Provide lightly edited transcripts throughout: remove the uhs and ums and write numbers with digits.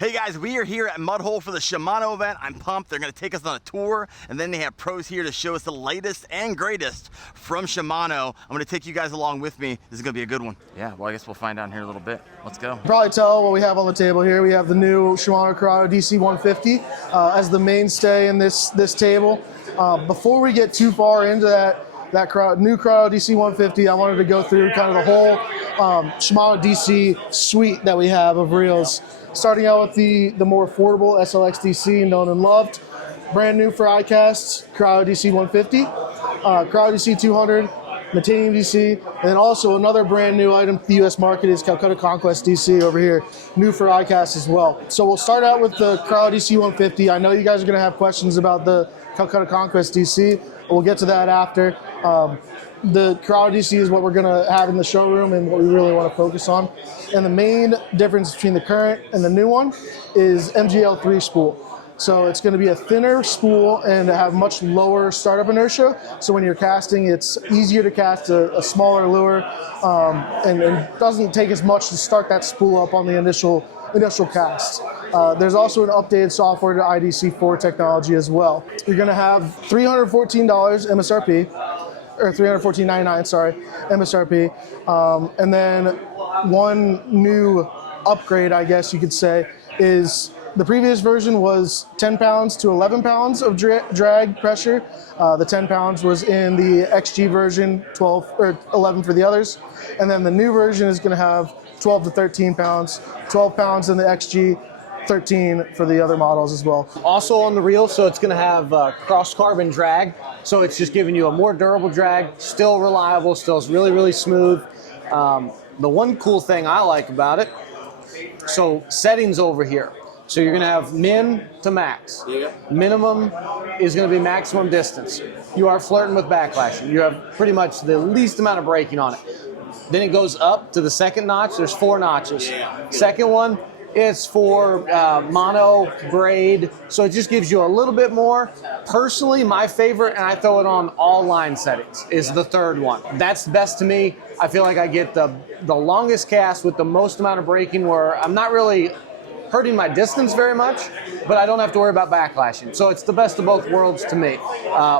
Hey guys, we are here at Mudhole for the Shimano event. I'm pumped. They're going to take us on a tour, and then they have pros here to show us the latest and greatest from Shimano. I'm going to take you guys along with me. This is going to be a good one. Yeah, well, I guess we'll find out in here a little bit. Let's go. Probably tell what we have on the table here. We have the new Shimano Curado DC 150 as the mainstay in this table. Before we get too far into that new Curado DC 150, I wanted to go through kind of the whole Shimano DC suite that we have of reels. Starting out with the more affordable SLX DC, known and loved. Brand new for iCasts, Curado DC 150, Curado DC 200, Titanium DC, and then also another brand new item to the US market is Kolkata Conquest DC over here, new for iCasts as well. So we'll start out with the Curado DC 150. I know you guys are going to have questions about the Kolkata Conquest DC. We'll get to that after. The Curado DC is what we're going to have in the showroom and what we really want to focus on. And the main difference between the current and the new one is MGL3 spool. So it's going to be a thinner spool and have much lower startup inertia. So when you're casting, it's easier to cast a smaller lure and doesn't take as much to start that spool up on the initial cast. There's also an updated software to IDC4 technology as well. You're going to have $314 MSRP. Or $314.99, sorry, MSRP. And then one new upgrade, I guess you could say, is the previous version was 10 pounds to 11 pounds of drag pressure. The 10 pounds was in the XG version, 12 or 11 for the others. And then the new version is going to have 12 to 13 pounds, 12 pounds in the XG, 13 for the other models as well. Also on the reel, so it's going to have cross carbon drag, so it's just giving you a more durable drag, still reliable, still is really, really smooth. The one cool thing I like about it, so settings over here. So you're going to have min to max. Yeah. Minimum is going to be maximum distance. You are flirting with backlashing. You have pretty much the least amount of braking on it. Then it goes up to the second notch. There's 4 notches. Yeah. Second one, it's for mono, braid, so it just gives you a little bit more. Personally, my favorite, and I throw it on all line settings, is the third one. That's the best to me. I feel like I get the longest cast with the most amount of braking where I'm not really hurting my distance very much, but I don't have to worry about backlashing. So it's the best of both worlds to me.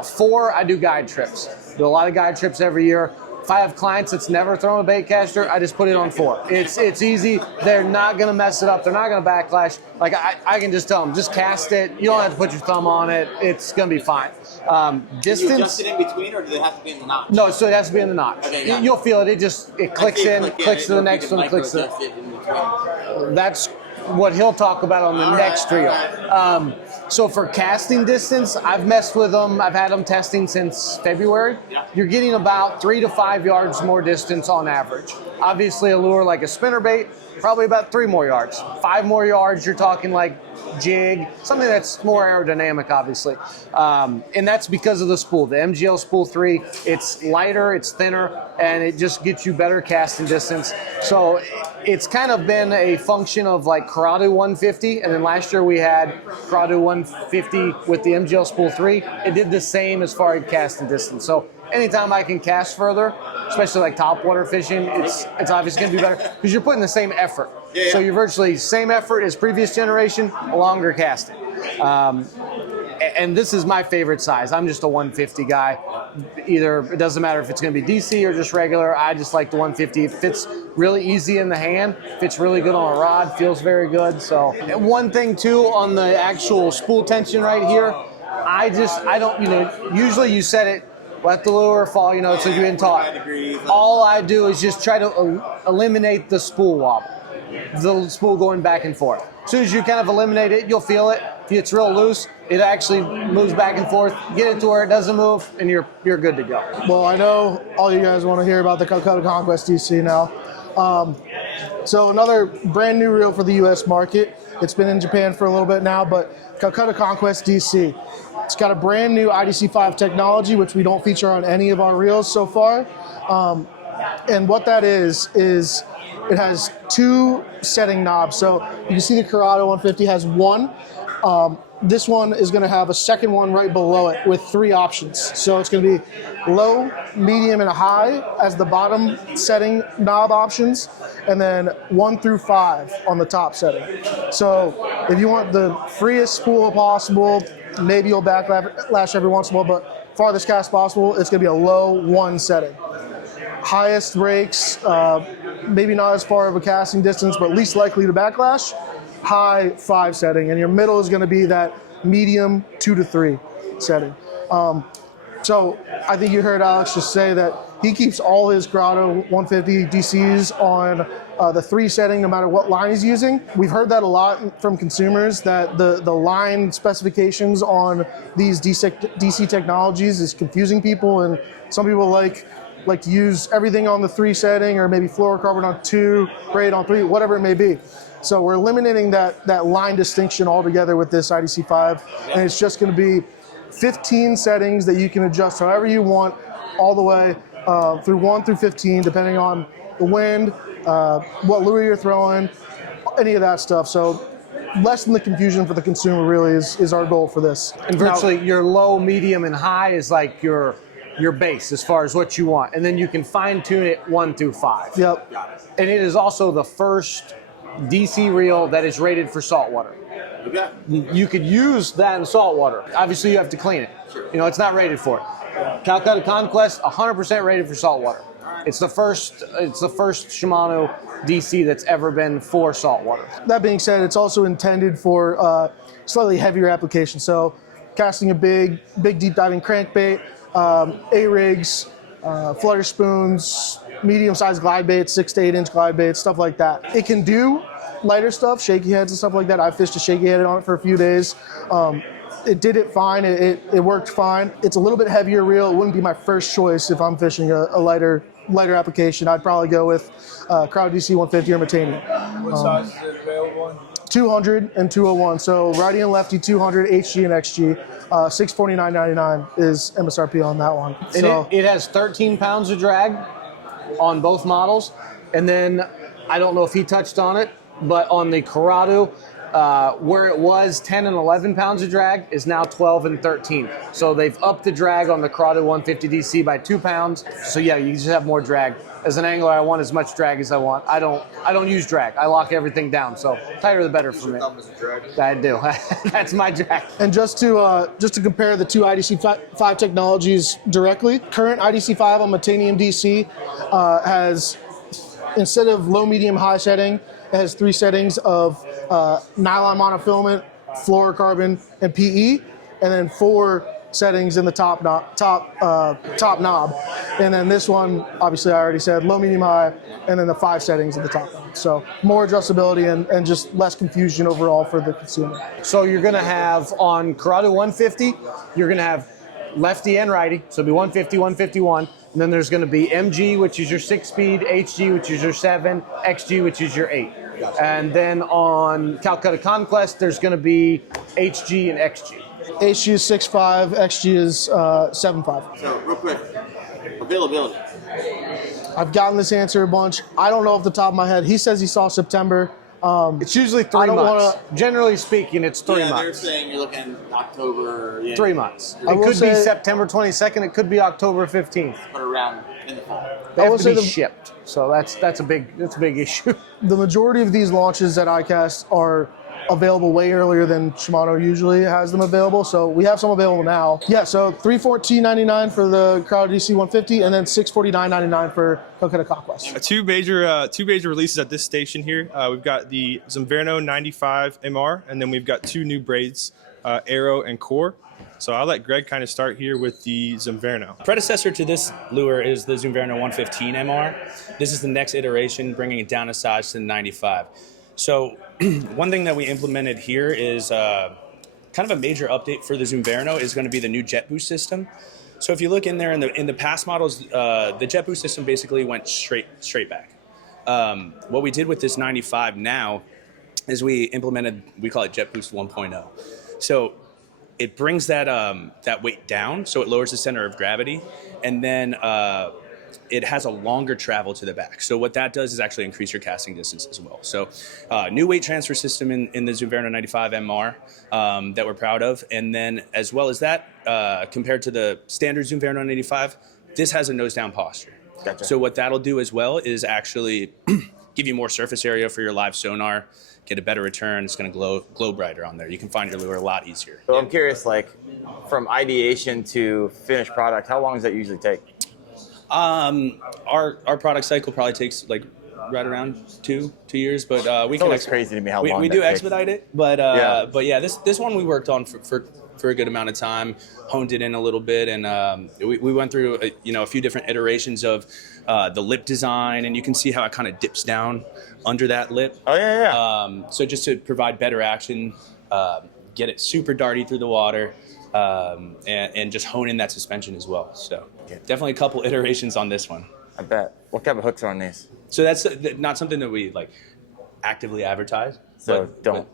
4, I do guide trips. Do a lot of guide trips every year. If I have clients that's never thrown a bait caster, I just put it on 4. It's easy. They're not going to mess it up. They're not going to backlash. Like I can just tell them, just cast it. You don't have to put your thumb on it. It's going to be fine. Distance. Can you adjust it in between, or do they have to be in the notch? No, so it has to be in the notch. Okay, you'll feel it. It clicks in, clicks to the next one, clicks to. That's what he'll talk about on the next reel. So for casting distance, I've messed with them. I've had them testing since February. Yeah. You're getting about 3 to 5 yards more distance on average. Obviously, a lure like a spinnerbait, probably about 3 more yards. 5 more yards, you're talking like jig, something that's more aerodynamic, obviously. And that's because of the spool. The MGL Spool 3, it's lighter, it's thinner, and it just gets you better casting distance. So it's kind of been a function of like Curado 150, and then last year we had Curado 150 with the MGL Spool 3. It did the same as far as casting distance. So anytime I can cast further, especially like topwater fishing, it's obviously going to be better because you're putting the same effort. Yeah. So you're virtually same effort as previous generation, longer casting. And this is my favorite size. I'm just a 150 guy. Either it doesn't matter if it's going to be DC or just regular. I just like the 150. It fits really easy in the hand, fits really good on a rod, feels very good. So and one thing too on the actual spool tension right here, I don't, usually you set it, let the lure fall, so you've been taught. All I do is just try to eliminate the spool wobble, the spool going back and forth. As soon as you kind of eliminate it, you'll feel it. If it's real loose, it actually moves back and forth. Get it to where it doesn't move, and you're good to go. Well, I know all you guys want to hear about the Kolkata Conquest DC now. So another brand new reel for the US market. It's been in Japan for a little bit now, but Kolkata Conquest DC. It's got a brand new IDC5 technology, which we don't feature on any of our reels so far. And what that is it has 2 setting knobs. So you can see the Curado 150 has 1, This one is going to have a second one right below it with 3 options. So it's going to be low, medium, and high as the bottom setting knob options, and then 1 through 5 on the top setting. So if you want the freest spool possible, maybe you'll backlash every once in a while, but farthest cast possible, it's going to be a low 1 setting. Highest rakes, maybe not as far of a casting distance, but least likely to backlash, high 5 setting, and your middle is going to be that medium 2 to 3 setting. So I think you heard Alex just say that he keeps all his Curado 150 DCs on the 3 setting no matter what line he's using. We've heard that a lot from consumers, that the line specifications on these DC technologies is confusing people, and some people like to use everything on the 3 setting, or maybe fluorocarbon on 2, braid on 3, whatever it may be. So we're eliminating that line distinction altogether with this IDC5, and it's just going to be 15 settings that you can adjust however you want, all the way through 1 through 15, depending on the wind, what lure you're throwing, any of that stuff. So lessen the confusion for the consumer really is our goal for this. And virtually your low, medium, and high is like your base as far as what you want, and then you can fine tune it 1 through 5. Yep. And it is also the first DC reel that is rated for saltwater. Okay. You could use that in saltwater. Obviously, you have to clean it. Sure. You know, it's not rated for it. Kolkata Conquest, 100% rated for saltwater. It's the first Shimano DC that's ever been for saltwater. That being said, it's also intended for slightly heavier applications. So casting a big deep diving crankbait, A-rigs, flutter spoons, medium-sized glide baits, 6 to 8 inch glide baits, stuff like that. It can do lighter stuff, shaky heads and stuff like that. I fished a shaky head on it for a few days. It did it fine. It worked fine. It's a little bit heavier reel. It wouldn't be my first choice if I'm fishing a lighter application. I'd probably go with Curado DC 150 or Matania. What size is it available in? 200 and 201. So righty and lefty 200, HG and XG. $649.99 is MSRP on that one. And it has 13 pounds of drag on both models. And then, I don't know if he touched on it, but on the Curado, where it was 10 and 11 pounds of drag is now 12 and 13. So they've upped the drag on the Curado 150 DC by 2 pounds. So yeah, you just have more drag. As an angler, I want as much drag as I want. I don't use drag. I lock everything down. So tighter the better for me. I do. That's my drag. And just to compare the two IDC5 technologies directly, current IDC5 on Matanium DC has, instead of low, medium, high setting, it has 3 settings of nylon monofilament, fluorocarbon, and PE, and then 4 settings in the top knob. And then this one, obviously I already said, low, medium, high, and then the 5 settings at the top knob. So more adjustability and just less confusion overall for the consumer. So you're gonna have, on Curado 150, you're gonna have lefty and righty, so it'll be 150, 151. And then there's going to be MG, which is your 6-speed, HG, which is your 7, XG, which is your 8. Gotcha. And then on Kolkata Conquest, there's going to be HG and XG. HG is 6.5, XG is 7.5. So, real quick, availability. I've gotten this answer a bunch. I don't know off the top of my head. He says he saw September. It's usually 3 months. Generally speaking, it's 3 months. They're saying you're looking October. 3 months. It could be September 22nd. It could be October 15th. But around in the fall. They have to be shipped. So that's a big issue. The majority of these launches at ICAST are available way earlier than Shimano usually has them available. So we have some available now. Yeah, so $314.99 for the Curado DC 150, and then $649.99 for Kolkata Conquest. Two major releases at this station here. We've got the Zumverno 95 MR, and then we've got 2 new braids, Arrow and Core. So I'll let Greg kind of start here with the Zumverno. Predecessor to this lure is the Zumverno 115 MR. This is the next iteration, bringing it down a size to the 95. So one thing that we implemented here is kind of a major update for the Zumverno is going to be the new jet boost system. So if you look in there in the past models, the jet boost system basically went straight back. What we did with this 95 now is we implemented, we call it jet boost 1.0. So it brings that weight down, so it lowers the center of gravity, and then it has a longer travel to the back. So what that does is actually increase your casting distance as well. So new weight transfer system in the Zumverno 95 MR that we're proud of. And then as well as that, compared to the standard Zumverno 95, this has a nose down posture. Gotcha. So what that'll do as well is actually give you more surface area for your live sonar, get a better return. It's going to glow brighter on there. You can find your lure a lot easier. So I'm curious, like from ideation to finished product, how long does that usually take? Our product cycle probably takes like right around two years, but we It's always crazy to me how long we that do takes. expedite it. But yeah, this one we worked on for a good amount of time, honed it in a little bit, and we went through a few different iterations of the lip design, and you can see how it kind of dips down under that lip. Oh yeah. So just to provide better action, get it super darty through the water, and just hone in that suspension as well. So definitely a couple iterations on this one. I bet. What type of hooks are on these? So that's not something that we like actively advertise. So don't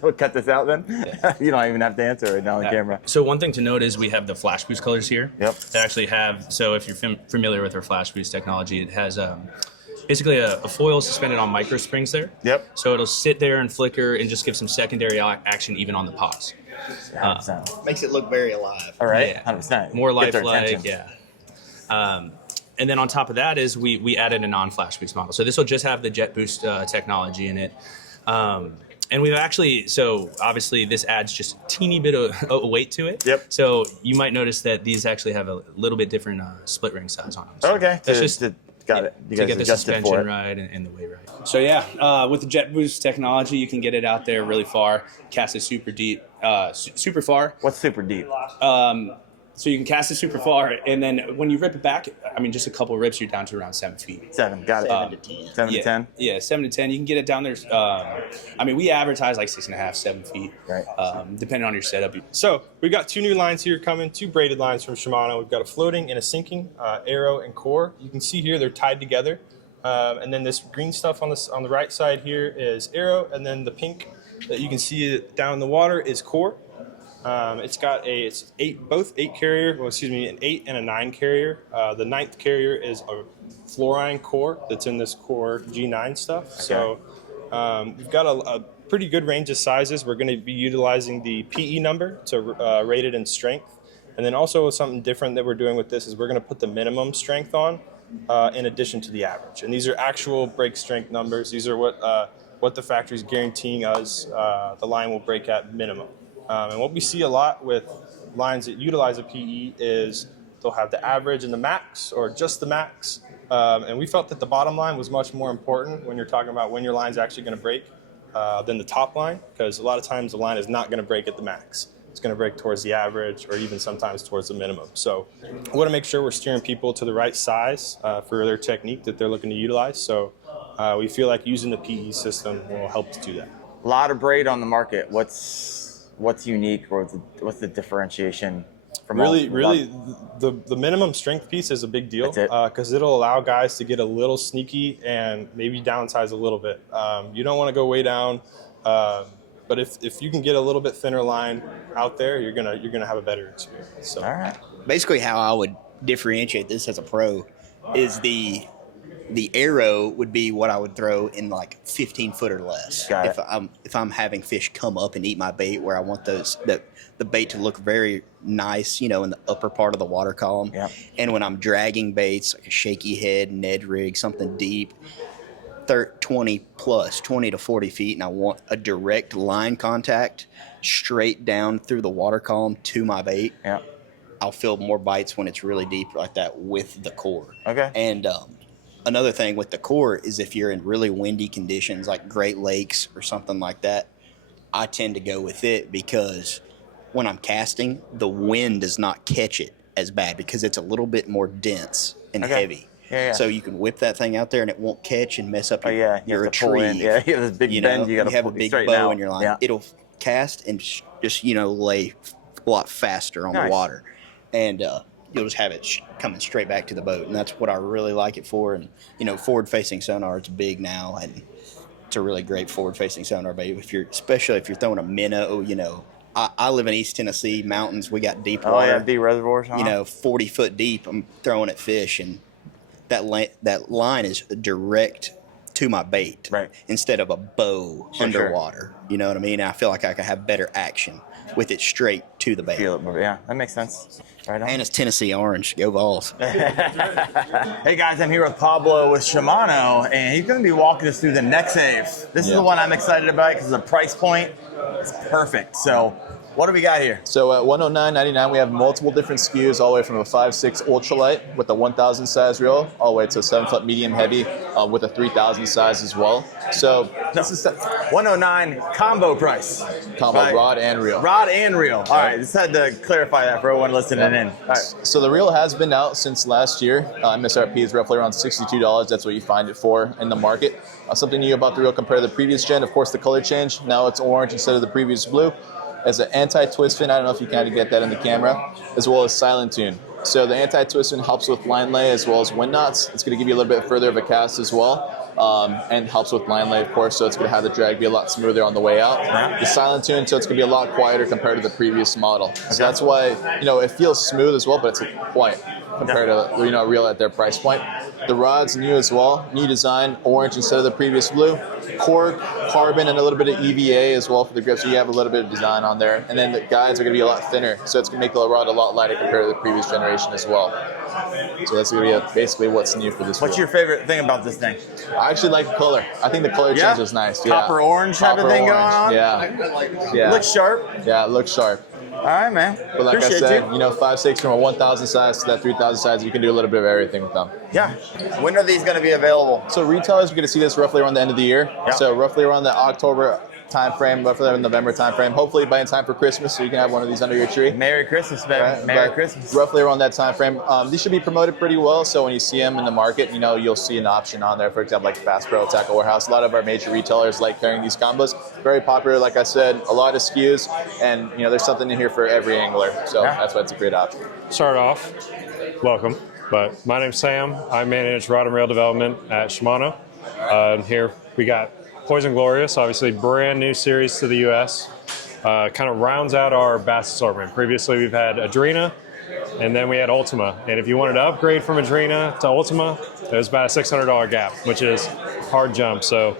we'll cut this out then. Yeah. You don't even have to answer it now on camera. So one thing to note is we have the flash boost colors here. Yep. That actually have, so if you're familiar with our flash boost technology, it has basically a foil suspended on micro springs there. Yep. So it'll sit there and flicker and just give some secondary action even on the pause. 100%. Makes it look very alive. All right. Yeah. 100%. More Get their lifelike, attention. yeah. And then on top of that is we added a non-flash boost model. So this will just have the jet boost technology in it. And we've actually, so obviously this adds just a teeny bit of weight to it. Yep. So you might notice that these actually have a little bit different split ring size on them. So Okay. that's just Got it. You to guys get the adjusted suspension for it. right and the weight right. So yeah, with the jet boost technology, you can get it out there really far, cast it super deep, super far. What's super deep? So you can cast it super far, and then when you rip it back, I mean, just a couple rips, you're down to around 7 feet. 7. Got it. 7 to 10. 7 to 10. Yeah, 7 to 10. You can get it down there. I mean, we advertise like 6.5, 7 feet, Right. depending on your setup. So we've got 2 new lines here coming, 2 braided lines from Shimano. We've got a floating and a sinking, arrow and core. You can see here they're tied together. And then this green stuff on the right side here is arrow, and then the pink that you can see down in the water is core. It's got both 8 carrier, an 8 and a 9 carrier. The 9th carrier is a fluorine core that's in this core G9 stuff. Okay. So we've got a pretty good range of sizes. We're going to be utilizing the PE number to rate it in strength. And then also something different that we're doing with this is we're going to put the minimum strength on in addition to the average. And these are actual break strength numbers. These are what the factory's guaranteeing us the line will break at minimum. And what we see a lot with lines that utilize a PE is they'll have the average and the max, or just the max. And we felt that the bottom line was much more important when you're talking about when your line's actually going to break than the top line, because a lot of times the line is not going to break at the max. It's going to break towards the average or even sometimes towards the minimum. So we want to make sure we're steering people to the right size for their technique that they're looking to utilize. So we feel like using the PE system will help us do that. A lot of braid on the market. What's unique, or what's the differentiation from really the minimum strength piece is a big deal because it'll allow guys to get a little sneaky and maybe downsize a little bit. You don't want to go way down, but if you can get a little bit thinner line out there, you're gonna have a better experience. So. All right. Basically, how I would differentiate this as a pro is the arrow would be what I would throw in like 15 foot or less. Got it. If I'm having fish come up and eat my bait, where I want the bait to look very nice, in the upper part of the water column. Yep. And when I'm dragging baits, like a shaky head, Ned rig, something deep, 20 to 40 feet, and I want a direct line contact straight down through the water column to my bait. Yeah. I'll feel more bites when it's really deep like that with the core. Okay. And another thing with the core is if you're in really windy conditions like Great Lakes or something like that, I tend to go with it because when I'm casting, the wind does not catch it as bad because it's a little bit more dense and heavy. Yeah. So you can whip that thing out there and it won't catch and mess up your You have to pull in. retrieve. Yeah, you have this big bend. You got to have pull a big straighten bow out. in your line. Yeah. It'll cast and just lay a lot faster on the water, and you'll just have it coming straight back to the boat, and that's what I really like it for. And forward-facing sonar, it's big now, and it's a really great forward-facing sonar bait. Especially if you're throwing a minnow, I live in East Tennessee mountains. We got deep water. Oh yeah, deep reservoirs. 40 foot deep. I'm throwing at fish, and that line is direct to my bait, Right. instead of a bow Sure. underwater. You know what I mean? I feel like I can have better action with it straight to the bait. Feel it, yeah, that makes sense. Right on. And it's Tennessee orange. Go Vols. Hey guys, I'm here with Pablo with Shimano, and he's going to be walking us through the neck save. This is the one I'm excited about because the price point is perfect. So, what do we got here? So at $109.99, we have multiple different SKUs, all the way from a 5.6 ultralight with a 1,000 size reel, all the way to a 7-foot medium heavy with a 3,000 size as well. So This is 109 combo price. combo Right. rod and reel. Rod and reel. All right, just had to clarify that for everyone listening in. All right. So the reel has been out since last year. MSRP is roughly around $62. That's what you find it for in the market. Something new about the reel compared to the previous gen, of course, the color change. Now it's orange instead of the previous blue. As an anti-twist fin, I don't know if you kind of get that in the camera, as well as silent tune. So the anti-twist fin helps with line lay as well as wind knots. It's going to give you a little bit further of a cast as well, and helps with line lay, of course, so it's going to have the drag be a lot smoother on the way out. The silent tune, so it's going to be a lot quieter compared to the previous model. So that's why, it feels smooth as well, but it's quiet compared to, a reel at their price point. The rod's new as well, new design, orange instead of the previous blue. Cork, carbon, and a little bit of EVA as well for the grip, so you have a little bit of design on there. And then the guides are going to be a lot thinner, so it's going to make the rod a lot lighter compared to the previous generation as well. So that's going to be basically what's new for this What's reel. your favorite thing about this thing? I actually like the color. I think the color change is nice. Yeah. Copper orange type of Copper thing orange. going on? Yeah. Looks sharp. Yeah, it looks sharp. All right, man. But like Appreciate I said, you. 5.6 from a 1,000 size to that 3,000 size, you can do a little bit of everything with them. Yeah. When are these going to be available? So retailers are going to see this roughly around the end of the year. Yeah. So roughly around the October time frame, roughly around November time frame. Hopefully by in time for Christmas, so you can have one of these under your tree. Merry Christmas, baby. Right? Merry But Christmas. Roughly around that time frame. These should be promoted pretty well. So when you see them in the market, you'll see an option on there. For example, like Bass Pro, Tackle Warehouse. A lot of our major retailers like carrying these combos. Very popular, like I said, a lot of SKUs, and there's something in here for every angler. So that's why it's a great option. Start off, welcome. But my name's Sam. I manage rod and rail development at Shimano. Here we got Poison Glorious, obviously brand new series to the U.S. Kind of rounds out our bass assortment. Previously we've had Adrena, and then we had Ultima. And if you wanted to upgrade from Adrena to Ultima, it was about a $600 gap, which is a hard jump. So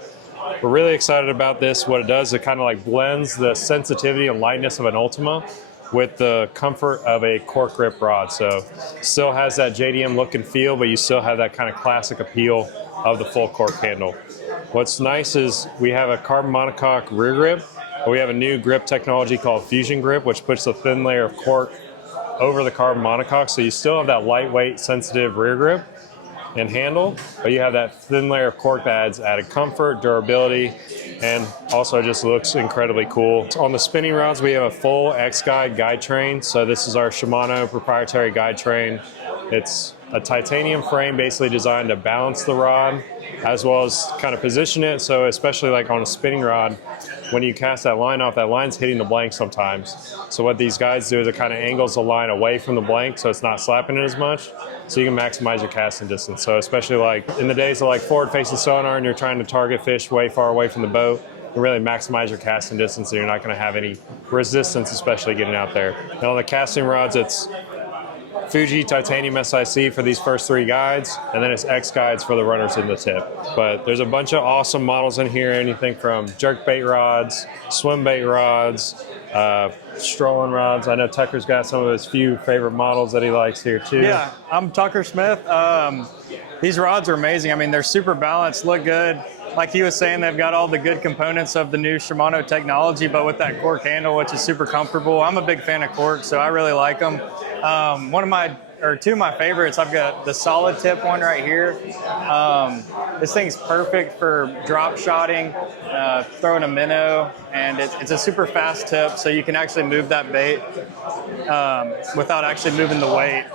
we're really excited about this. What it does, it kind of like blends the sensitivity and lightness of an Ultima with the comfort of a cork grip rod. So still has that JDM look and feel, but you still have that kind of classic appeal of the full cork handle. What's nice is we have a carbon monocoque rear grip, but we have a new grip technology called Fusion Grip, which puts a thin layer of cork over the carbon monocoque, so you still have that lightweight, sensitive rear grip and handle, but you have that thin layer of cork that adds added comfort, durability, and also just looks incredibly cool. On the spinning rods, we have a full X-Guide guide train. So this is our Shimano proprietary guide train. It's a titanium frame basically designed to balance the rod as well as kind of position it. So especially like on a spinning rod, when you cast that line off, that line's hitting the blank sometimes. So what these guides do is it kind of angles the line away from the blank so it's not slapping it as much, so you can maximize your casting distance. So especially like in the days of like forward-facing sonar and you're trying to target fish way far away from the boat, you really maximize your casting distance and you're not going to have any resistance, especially getting out there. And on the casting rods, it's Fuji titanium SIC for these first three guides, and then it's X guides for the runners in the tip. But there's a bunch of awesome models in here, anything from jerk bait rods, swim bait rods, strolling rods. I know Tucker's got some of his few favorite models that he likes here too. Yeah, I'm Tucker Smith. These rods are amazing. I mean, they're super balanced, look good. Like he was saying, they've got all the good components of the new Shimano technology, but with that cork handle, which is super comfortable. I'm a big fan of cork, so I really like them. Two of my favorites, I've got the solid tip one right here. This thing's perfect for drop shotting, throwing a minnow, and it's a super fast tip, so you can actually move that bait without actually moving the weight,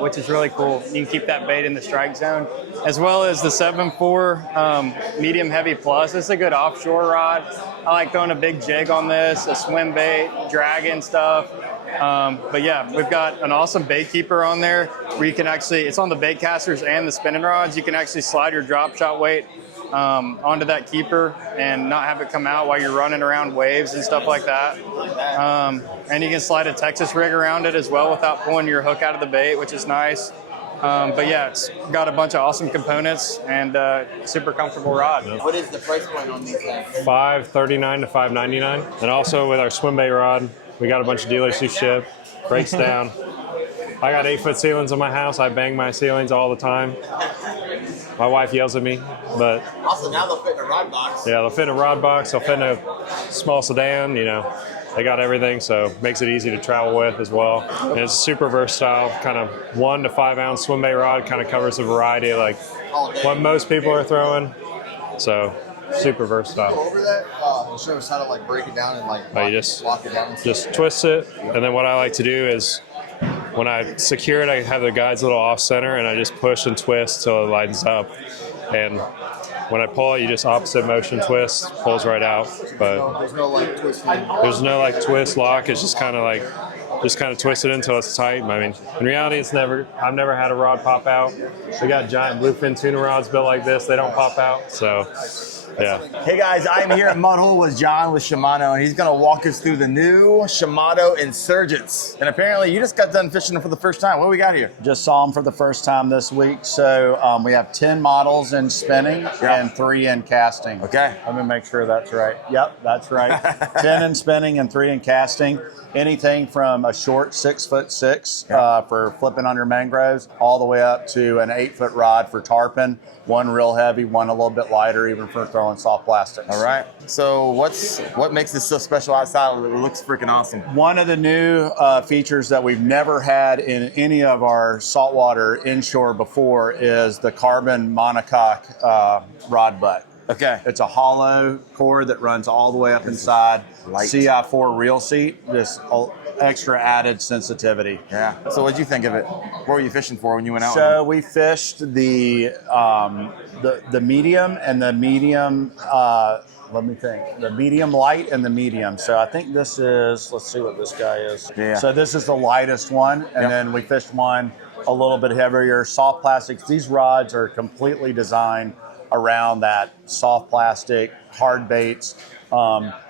which is really cool. You can keep that bait in the strike zone, as well as the 7.4 medium heavy plus. This is a good offshore rod. I like throwing a big jig on this, a swim bait, dragging stuff. But yeah, we've got an awesome bait keeper on there where you can actually, it's on the bait casters and the spinning rods, you can actually slide your drop shot weight onto that keeper and not have it come out while you're running around waves and stuff like that. And you can slide a Texas rig around it as well without pulling your hook out of the bait, which is nice. But yeah, it's got a bunch of awesome components and super comfortable rod. What is the price point on these things? $539 to $599. And also with our swim bait rod, we got a bunch of dealers who ship, breaks down. I got 8-foot ceilings in my house. I bang my ceilings all the time. My wife yells at me, but Also, now they'll fit in a rod box. yeah, they'll fit in a rod box. They'll fit in a small sedan. You know, they got everything, so makes it easy to travel with as well. And it's super versatile. Kind of 1 to 5 ounce swim bait rod. Kind of covers a variety of like what most people are throwing. So super versatile. Over that, and show us how to like break it down and like lock it down. Just twist it, and then what I like to do is when I secure it, I have the guide's little off center, and I just push and twist till it lightens up. And when I pull it, you just opposite motion twist, pulls right out. But There's no like twist. there's no like twist lock. It's just kind of twist it until it's tight. I mean, in reality, I've never had a rod pop out. We got giant bluefin tuna rods built like this. They don't pop out. So yeah. Hey guys, I'm here at Mudhole with John with Shimano, and he's gonna walk us through the new Shimano Insurgence. And apparently you just got done fishing them for the first time. What do we got here? Just saw them for the first time this week. So we have 10 models in spinning and 3 in casting. Okay. Let me make sure that's right. Yep, that's right. 10 in spinning and 3 in casting. Anything from a short 6'6" for flipping under mangroves, all the way up to an 8-foot rod for tarpon. One real heavy, one a little bit lighter, even for throwing soft plastics. All right. So what makes this so special outside of it? It looks freaking awesome. One of the new features that we've never had in any of our saltwater inshore before is the carbon monocoque rod butt. Okay. It's a hollow cord that runs all the way up inside. CI4 reel seat, just extra added sensitivity. Yeah. So what'd you think of it? What were you fishing for when you went out? So we fished the medium and the medium. Let me think. The medium light and the medium. So I think this is. Let's see what this guy is. Yeah. So this is the lightest one, and then we fished one a little bit heavier, soft plastics. These rods are completely designed around that soft plastic, hard baits.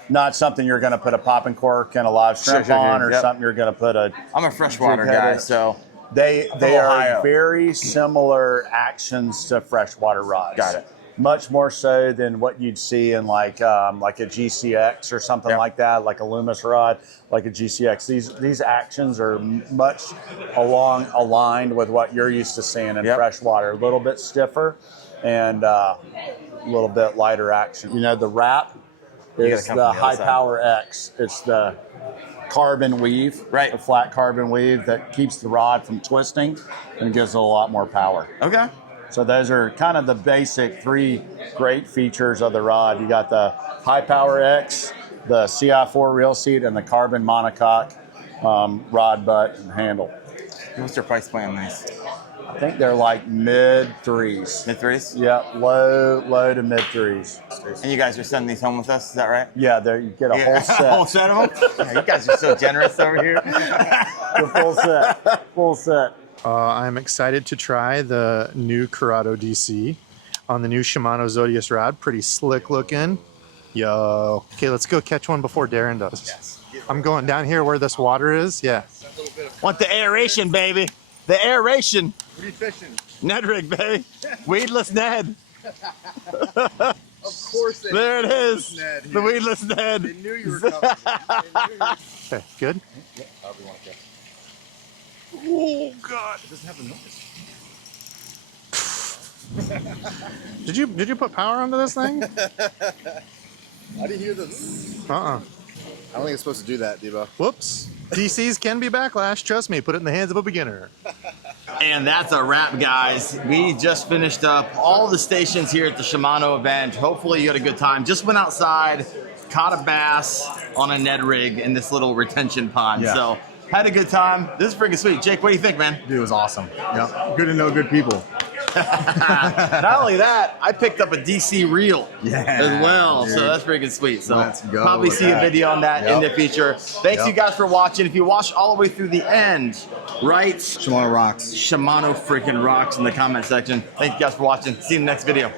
Not something you're going to put a popping cork and a live shrimp on, or something you're going to put a. I'm a freshwater guy, so they are very similar actions to freshwater rods. Got it. Much more so than what you'd see in like a GCX or something like that, like a Loomis rod, like a GCX. These actions are much aligned with what you're used to seeing in freshwater. A little bit stiffer and a little bit lighter action. You know, the wrap is the High Power X. It's the carbon weave, right? The flat carbon weave that keeps the rod from twisting and gives it a lot more power. Okay. So those are kind of the basic 3 great features of the rod. You got the High Power X, the CI4 reel seat, and the carbon monocoque rod butt and handle. What's their price point on these? I think they're like mid 3s. Mid 3s? Yeah, low to mid 3s. And you guys are sending these home with us, is that right? Yeah, there you get a whole set. A whole set of them? Yeah, you guys are so generous over here. The full set. Full set. I'm excited to try the new Curado DC on the new Shimano Zodias rod. Pretty slick looking. Yo. Okay, let's go catch one before Darren does. Yes. I'm going down here where this water is. Yeah. Want the aeration, baby. The aeration. What are you fishing? Ned rig, baby. Weedless Ned. Of course they there it is. Ned the weedless Ned. They knew you were coming. Okay, good. Yeah, however you want to go. Oh God! It doesn't have a noise. Did you put power onto this thing? I didn't hear this. I don't think it's supposed to do that, Debo. Whoops. DCs can be backlash. Trust me. Put it in the hands of a beginner. And that's a wrap, guys. We just finished up all the stations here at the Shimano event. Hopefully you had a good time. Just went outside, caught a bass on a Ned rig in this little retention pond. Yeah. So had a good time. This is freaking sweet. Jake, what do you think, man? Dude, it was awesome. Yeah, good to know good people. Not only that, I picked up a DC reel as well, dude. so that's freaking sweet. So Let's go probably with see a that. video on that in the future. Thanks you guys for watching. If you watched all the way through the end, right? Shimano rocks. Shimano freaking rocks in the comment section. Thank you guys for watching. See you in the next video.